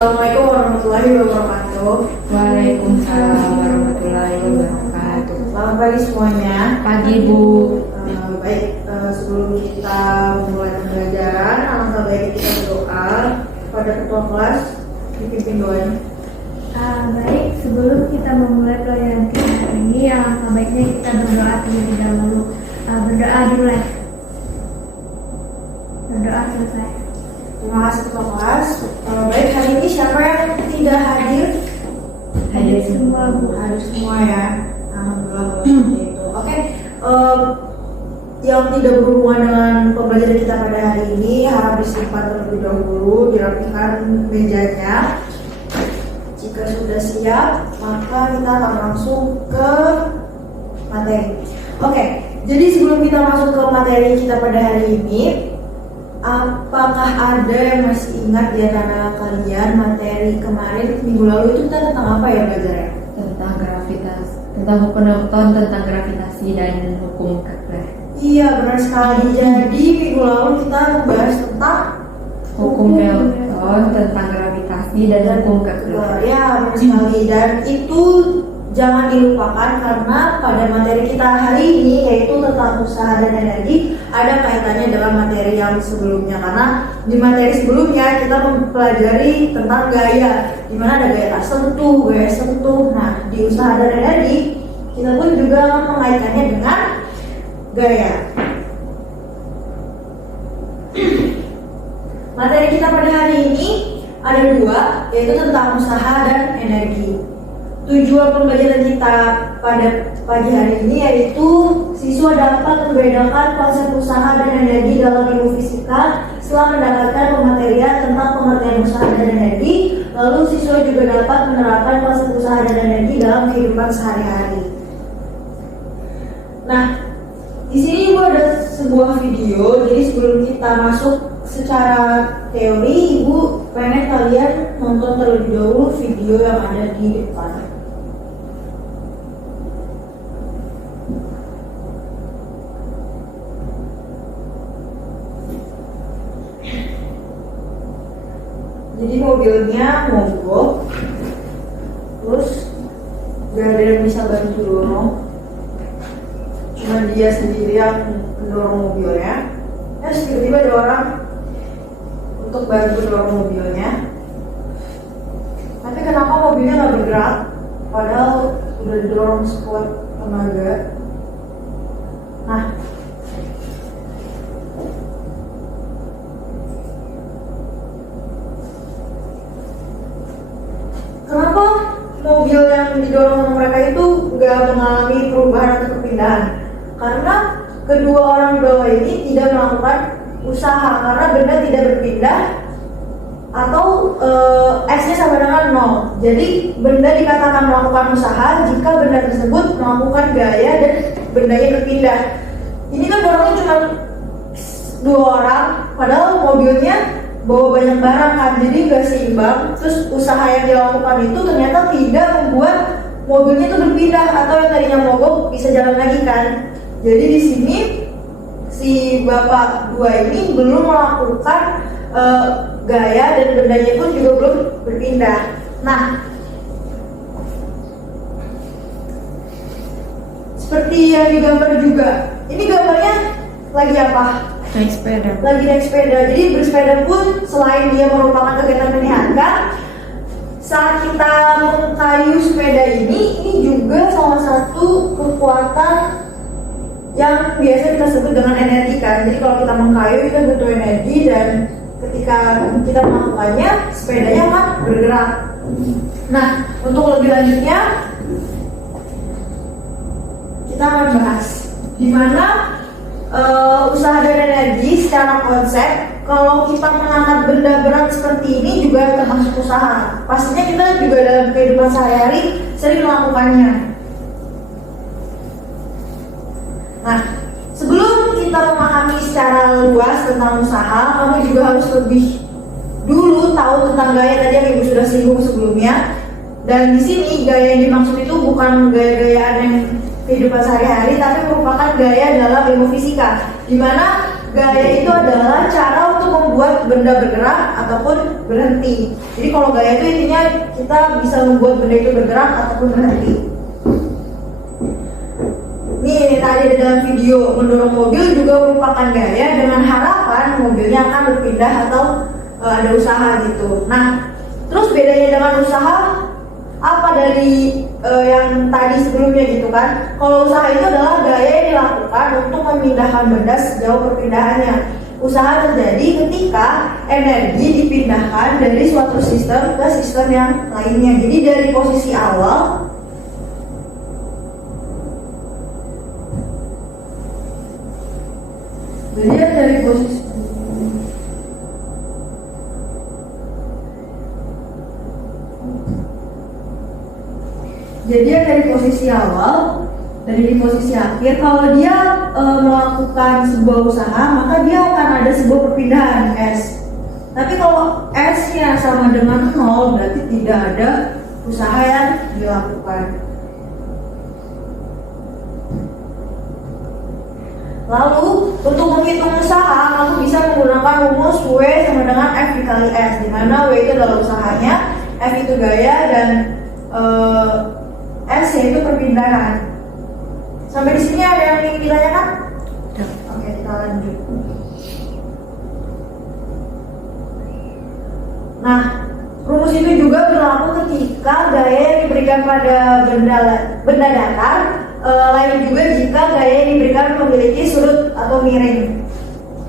Assalamualaikum warahmatullahi wabarakatuh. Waalaikumsalam warahmatullahi wabarakatuh. Selamat pagi semuanya. Pagi Bu. Baik, sebelum kita memulai pembelajaran, alangkah baik kita berdoa kepada ketua kelas, dipimpin doanya. Baik, sebelum kita memulai pelajaran kita hari ini, alangkah baiknya kita berdoa terlebih dahulu. Berdoa dulu ya. Berdoa selesai. Terima kasih ketua kelas. Baik, hari ini siapa yang tidak hadir? Hadir semua Bu. Hadir semua ya. Alhamdulillah seperti itu. Oke, yang tidak berhubungan dengan pembelajaran kita pada hari ini harap disimpan terlebih dahulu, dirapikan mejanya. Jika sudah siap, maka kita akan langsung ke materi. Oke, jadi sebelum kita masuk ke materi kita pada hari ini, apakah ada yang masih ingat di antara kalian materi kemarin minggu lalu itu kita tentang apa ya belajarnya? Tentang gravitasi, tentang hukum Newton, tentang gravitasi dan hukum Kepler. Iya, benar sekali. Jadi minggu lalu kita membahas tentang Hukum Newton, tentang gravitasi dan hukum Kepler. Ya, benar sekali. Dan itu jangan dilupakan karena pada materi kita hari ini yaitu tentang usaha dan energi ada kaitannya dengan materi yang sebelumnya, karena di materi sebelumnya kita mempelajari tentang gaya, di mana ada gaya tak sentuh, gaya sentuh. Nah, di usaha dan energi kita pun juga mengaitkannya dengan gaya. Materi kita pada hari ini ada dua, yaitu tentang usaha dan energi. Tujuan pembelajaran kita pada pagi hari ini yaitu siswa dapat membedakan konsep usaha dan energi dalam ilmu fisika setelah mendapatkan pematerian tentang pengertian usaha dan energi. Lalu siswa juga dapat menerapkan konsep usaha dan energi dalam kehidupan sehari-hari. Nah, di sini Ibu ada sebuah video. Jadi sebelum kita masuk secara teori, Ibu pengen kalian nonton terlebih dahulu video yang ada di depan. Jadi mobilnya mogok, terus gak ada yang bisa bantu dorong, cuma dia sendiri yang mendorong mobilnya. Terus tiba-tiba ada orang untuk bantu dorong mobilnya, tapi kenapa mobilnya nggak bergerak? Padahal udah didorong sekuat tenaga. Nah, kenapa mobil yang didorong sama mereka itu nggak mengalami perubahan atau perpindahan? Karena kedua orang di bawah ini tidak melakukan usaha, karena benda tidak berpindah atau S-nya sama dengan 0. Jadi benda dikatakan melakukan usaha jika benda tersebut melakukan gaya dan bendanya berpindah. Ini kan orangnya cuma dua orang, padahal mobilnya bawa banyak barang kan, jadi nggak seimbang. Terus usaha yang dilakukan itu ternyata tidak membuat mobilnya itu berpindah, atau yang tadinya mogok bisa jalan lagi kan. Jadi di sini si bapak dua ini belum melakukan gaya dan bendanya pun juga belum berpindah. Nah, seperti yang digambar juga, ini gambarnya lagi apa? Naik sepeda. Lagi naik sepeda. Jadi bersepeda pun selain dia merupakan kegiatan menyehatkan, saat kita mengkayu sepeda ini juga salah satu kekuatan yang biasa kita sebut dengan energi kan. Jadi kalau kita mengkayu kita butuh energi, dan ketika kita melakukannya sepedanya akan bergerak. Nah, untuk lebih lanjutnya kita akan bahas di mana usaha dan energi secara konsep. Kalau kita mengangkat benda berat seperti ini juga termasuk usaha. Pastinya kita juga dalam kehidupan sehari-hari sering melakukannya. Nah, sebelum kita memahami secara luas tentang usaha, kamu juga harus lebih dulu tahu tentang gaya tadi yang Ibu sudah singgung sebelumnya. Dan di sini gaya yang dimaksud itu bukan gaya-gayaan yang kehidupan sehari-hari, tapi merupakan gaya dalam ilmu fisika, di mana gaya itu adalah cara untuk membuat benda bergerak ataupun berhenti. Jadi kalau gaya itu intinya kita bisa membuat benda itu bergerak ataupun berhenti. Nih tadi ada dalam video mendorong mobil juga merupakan gaya dengan harapan mobilnya akan berpindah atau ada usaha gitu. Nah, terus bedanya dengan usaha apa dari yang tadi sebelumnya gitu kan? Kalau usaha itu adalah gaya yang dilakukan untuk memindahkan benda sejauh perpindahannya. Usaha terjadi ketika energi dipindahkan dari suatu sistem ke sistem yang lainnya. Jadi dari posisi awal Jadi dari posisi awal, dari di posisi akhir, kalau dia melakukan sebuah usaha, maka dia akan ada sebuah perpindahan S. Tapi kalau S-nya sama dengan 0, berarti tidak ada usaha yang dilakukan. Lalu, untuk menghitung usaha, kamu bisa menggunakan rumus W sama dengan F dikali S, di mana W itu adalah usahanya, F itu gaya, dan S yaitu perpindahan. Sampai di sini ada yang ingin ditanyakan? Oke, kita lanjut. Nah, rumus itu juga berlaku ketika gaya yang diberikan pada benda datar, lain juga jika gaya yang diberikan memiliki sudut atau miring.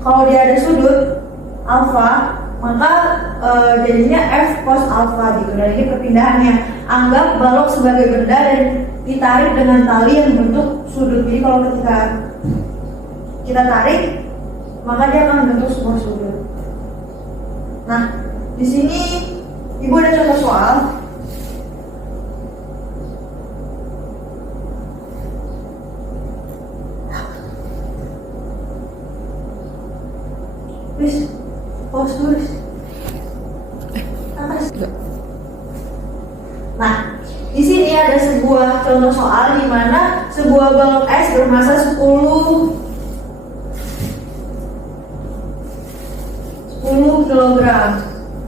Kalau dia ada sudut alfa, maka jadinya F cos alfa gitu. Dan ini perpindahannya. Anggap balok sebagai benda dan ditarik dengan tali yang bentuk sudut. Jadi kalau ketika kita tarik, maka dia akan membentuk sebuah sudut. Nah, di sini Ibu ada contoh soal. Please, pause dulu. Atas. Nah, di sini ada sebuah contoh soal di mana sebuah balok es bermasa 10 kg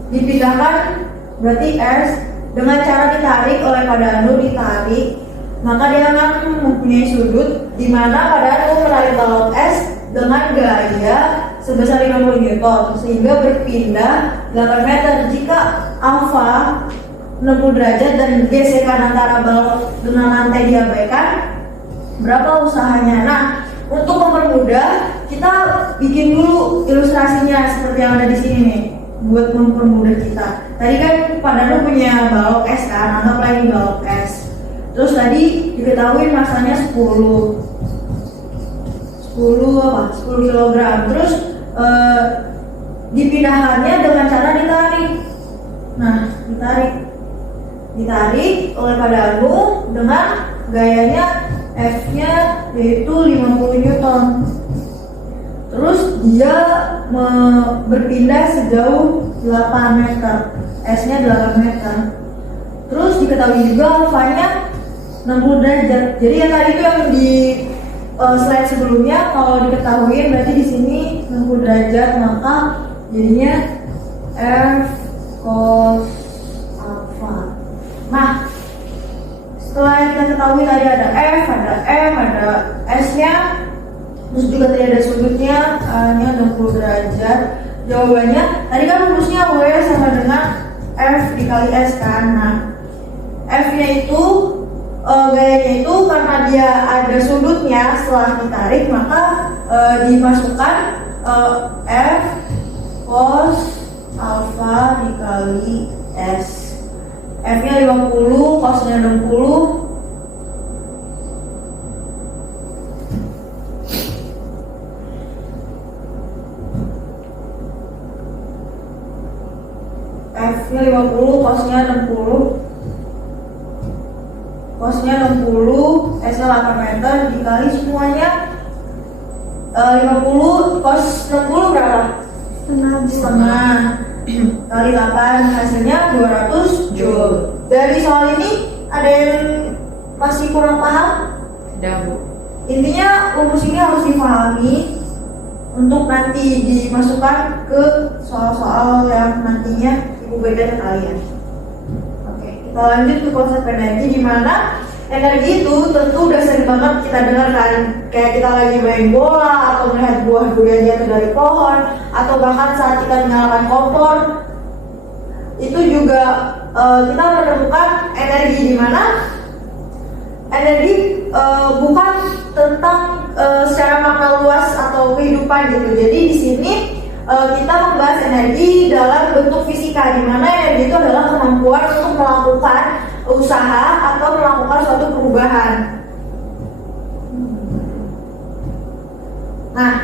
dipindahkan, berarti es dengan cara ditarik oleh Padanu, maka dia akan mempunyai sudut di mana Padanu menarik balok es dengan gaya sebesar 50 Newton sehingga berpindah 8 meter. Jika alfa 60 derajat dan gesekan antara balok dengan lantai diabaikan, berapa usahanya? Nah, untuk mempermudah, kita bikin dulu ilustrasinya seperti yang ada di sini nih, buat mempermudah kita. Tadi kan Padanu punya balok es kan, anggaplah ini balok es. Terus tadi diketahui masanya 10 kg. Terus dipindahkannya dengan cara ditarik. Nah, ditarik oleh Padanu dengan gayanya F-nya yaitu 50 Newton. Terus dia berpindah sejauh 8 meter, S-nya 8 meter. Terus diketahui juga alfanya 60 derajat. Jadi yang tadi itu yang di slide sebelumnya, kalau diketahui berarti di sini 60 derajat, maka jadinya F cos alpha. Nah, setelah yang kita ketahui tadi ada F, ada M, ada S-nya, terus juga tadi ada sudutnya, A-nya 60 derajat. Jawabannya, tadi kan rumusnya W sama dengan F dikali S kan. Nah, F-nya itu, gayanya itu karena dia ada sudutnya setelah ditarik, maka dimasukkan F cos alpha dikali S. F-nya 50, cos-nya 60. F-nya 50, cos-nya 60. Cos-nya 60, S-nya 8 meter dikali semuanya 50, cos 60 berapa? Setengah kali 8, hasilnya 200 Joule. Dari soal ini ada yang masih kurang paham? Tidak, Bu. Intinya rumus ini harus dipahami untuk nanti dimasukkan ke soal-soal yang nantinya Ibu berikan ke kalian. Oke, kita lanjut ke konsep energi, di mana energi itu tentu udah sering banget kita dengar kan, kayak kita lagi main bola atau melihat buah durian jatuh dari pohon, atau bahkan saat kita menyalakan kompor itu juga kita menemukan energi, di mana energi bukan tentang secara makna luas atau kehidupan gitu. Jadi di sini kita membahas energi dalam bentuk fisika, di mana energi itu adalah kemampuan untuk melakukan usaha atau melakukan suatu perubahan. Nah,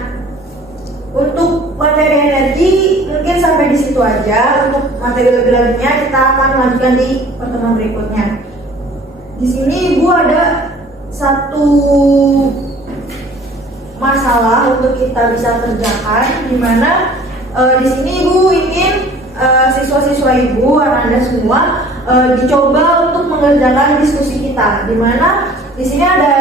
untuk materi energi mungkin sampai di situ aja. Untuk materi lebih lanjutnya kita akan lanjutkan di pertemuan berikutnya. Di sini Ibu ada satu masalah untuk kita bisa kerjakan, di mana di sini Ibu ingin siswa-siswa Ibu, Anda semua dicoba untuk mengerjakan diskusi kita, di mana di sini ada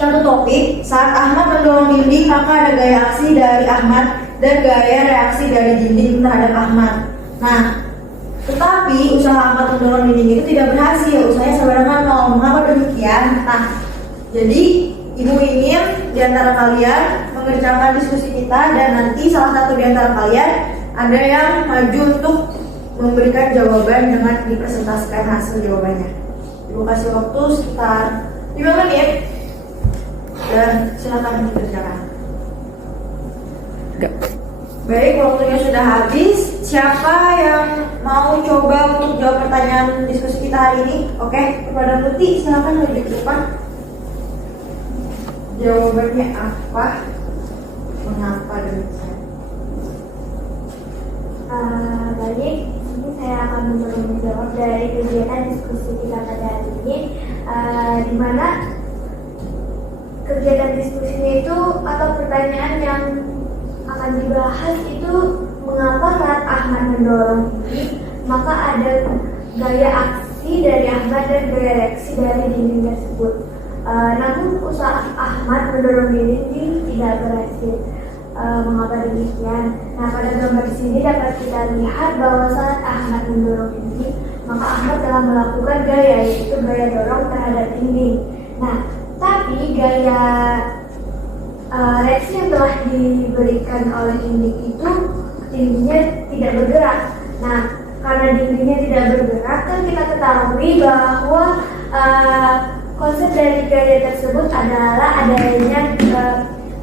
satu topik, saat Ahmad mendorong dinding maka ada gaya aksi dari Ahmad dan gaya reaksi dari dinding terhadap Ahmad. Nah, tetapi usaha Ahmad mendorong dinding itu tidak berhasil, usahanya sama dengan 0. Mengapa demikian? Nah, jadi Ibu ingin diantara kalian mengerjakan diskusi kita, dan nanti salah satu diantara kalian ada yang maju untuk memberikan jawaban dengan dipresentasikan hasil jawabannya. Ibu kasih waktu sekitar 5 menit dan silakan dikerjakan. Baik, waktunya sudah habis. Siapa yang mau coba untuk jawab pertanyaan diskusi kita hari ini? Oke, kepada Putih silakan lebih ke depan. Jawabannya apa? Mengapa demikian? Baik, ini saya akan menjawab dari kegiatan diskusi kita pada hari ini, di mana kegiatan diskusinya itu atau pertanyaan yang akan dibahas itu mengapa saat Ahmad mendorong dinding maka ada gaya aksi dari Ahmad dan gaya reaksi dari dinding tersebut. Namun usaha Ahmad mendorong dinding tidak berhasil. Mengapa demikian? Nah, pada gambar di sini dapat kita lihat bahwa saat Ahmad mendorong dinding maka Ahmad telah melakukan gaya, yaitu gaya dorong terhadap dinding. Nah, tapi gaya reaksi yang telah diberikan oleh dinding itu dindingnya tidak bergerak. Nah, karena dindingnya tidak bergerak, kan kita ketahui bahwa konsep dari gaya tersebut adalah adanya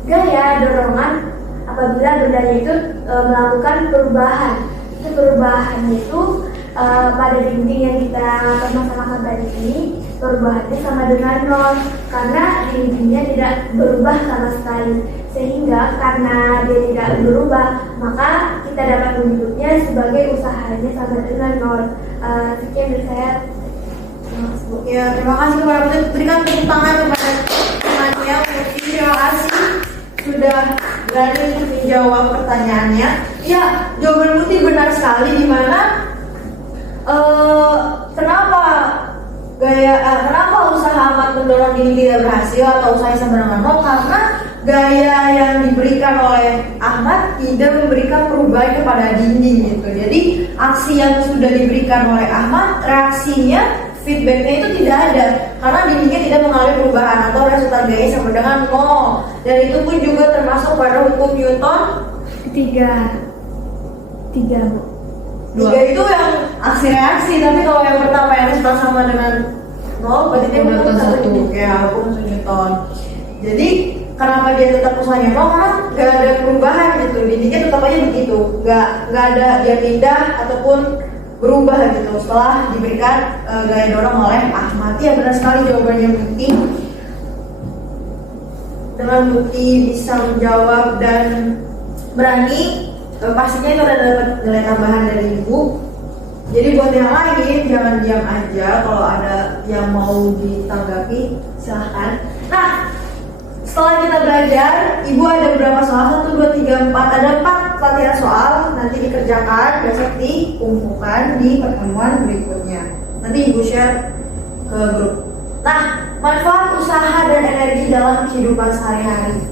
gaya dorongan apabila benda itu melakukan perubahan. Itu perubahan itu pada dinding yang kita permasalahkan tadi ini, perubahannya sama dengan 0 karena dindingnya tidak berubah sama sekali. Sehingga karena dia tidak berubah, maka kita dapat menyebutnya sebagai usahanya sama dengan 0. Sekian dari saya. Ya, terima kasih kepada Putih. Berikan tepuk tangan kepada temannya Putih. Terima kasih sudah berani untuk menjawab pertanyaannya. Ya, jawaban Putih benar sekali, di mana kenapa usaha Ahmad mendorong dinding tidak berhasil atau usahanya sama dengan 0, karena gaya yang diberikan oleh Ahmad tidak memberikan perubahan kepada dinding gitu. Jadi aksi yang sudah diberikan oleh Ahmad, reaksinya, feedbacknya itu tidak ada karena dindingnya tidak mengalami perubahan atau resultan gaya sama dengan 0. Dan itu pun juga termasuk pada hukum Newton Tiga Bu. 3 itu yang aksi reaksi, tapi kalau yang pertama yang resultan sama dengan 0 berarti dia Newton satu ya, hukum Newton. Jadi kenapa dia tetap usahanya 0? Karena gak ada perubahan gitu, dindingnya tetap aja begitu, gak ada dia pindah ataupun berubah gitu setelah diberikan gaya dorong oleh Ahmad. Ya, benar sekali jawabannya Putih. Dengan Putih bisa menjawab dan berani, pastinya itu ada nilai tambahan dari Ibu. Jadi buat yang lain jangan diam aja, kalau ada yang mau ditanggapi silahkan. Nah, setelah kita belajar, Ibu ada beberapa soal, 1, 2, 3, 4, ada 4 latihan soal, nanti dikerjakan, besok dikumpulkan di pertemuan berikutnya. Nanti Ibu share ke grup. Nah, manfaat usaha dan energi dalam kehidupan sehari-hari.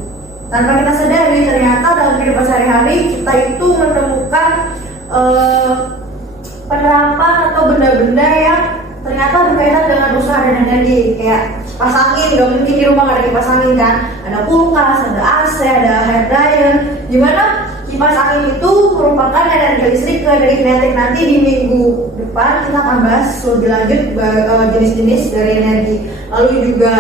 tanpa kita sadari ternyata dalam kehidupan sehari-hari kita itu menemukan penerapan atau benda-benda yang ternyata berkaitan dengan usaha dan energi. Kayak kipas angin, gak mungkin di rumah gak ada kipas angin kan, ada kulkas, ada AC, ada hair dryer, dimana kipas angin itu merupakan energi listrik dari kinetik. Nanti di minggu depan kita akan bahas lebih lanjut jenis-jenis dari energi. Lalu juga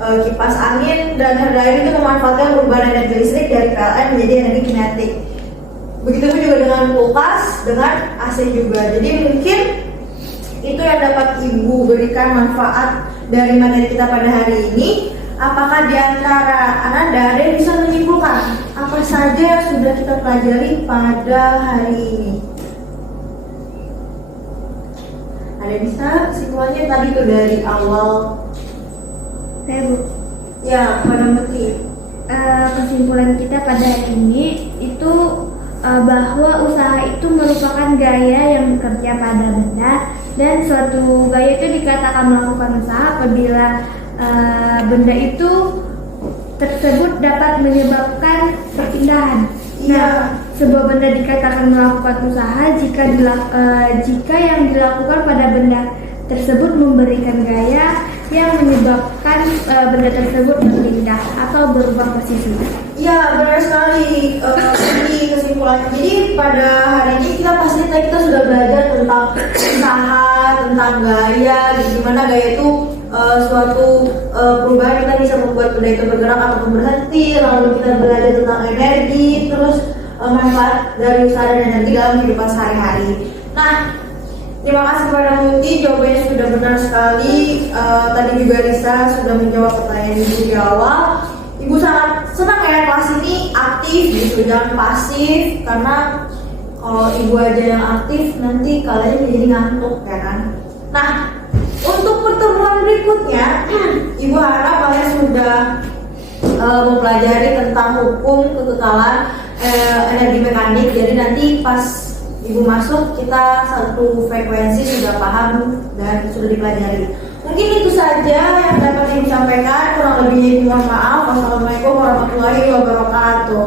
kipas angin dan hair dryer itu memanfaatkan perubahan energi listrik dari PLN menjadi energi kinetik. Begitu juga dengan kulkas, dengan AC juga. Jadi mungkin itu yang dapat Ibu berikan manfaat dari materi kita pada hari ini. Apakah di antara Ananda ada yang bisa menyimpulkan apa saja yang sudah kita pelajari pada hari ini? Ada bisa kesimpulannya tadi tuh dari awal? Saya Bu. Ya, pada Menteri. Kesimpulan kita pada hari ini itu bahwa usaha itu merupakan gaya yang bekerja pada benda, dan suatu gaya itu dikatakan melakukan usaha apabila benda itu tersebut dapat menyebabkan perpindahan. Nah, sebuah benda dikatakan melakukan usaha jika yang dilakukan pada benda tersebut memberikan gaya yang menyebabkan benda tersebut berpindah atau berubah posisi. Ya, benar sekali. Ini kesimpulannya. Jadi pada hari ini kita sudah belajar tentang usaha, tentang gaya, gimana gaya itu suatu perubahan. Kita bisa membuat benda itu bergerak atau berhenti. Lalu kita belajar tentang energi, terus manfaat dari usaha dan energi dalam kehidupan sehari-hari. Nah, terima kasih kepada Muti, jawabannya sudah benar sekali. Tadi juga Risa sudah menjawab pertanyaan Ibu di awal. Ibu sangat senang ya kelas ini aktif gitu, jangan pasif, karena kalau Ibu aja yang aktif nanti kalian jadi ngantuk ya kan. Nah, untuk pertemuan berikutnya Ibu harap kalian sudah mempelajari tentang hukum kekekalan energi mekanik. Jadi nanti pas Ibu masuk kita satu frekuensi sudah paham dan sudah dipelajari. Mungkin itu saja yang dapat Ibu sampaikan. Kurang lebihnya Ibu mohon maaf. Wassalamualaikum warahmatullahi wabarakatuh.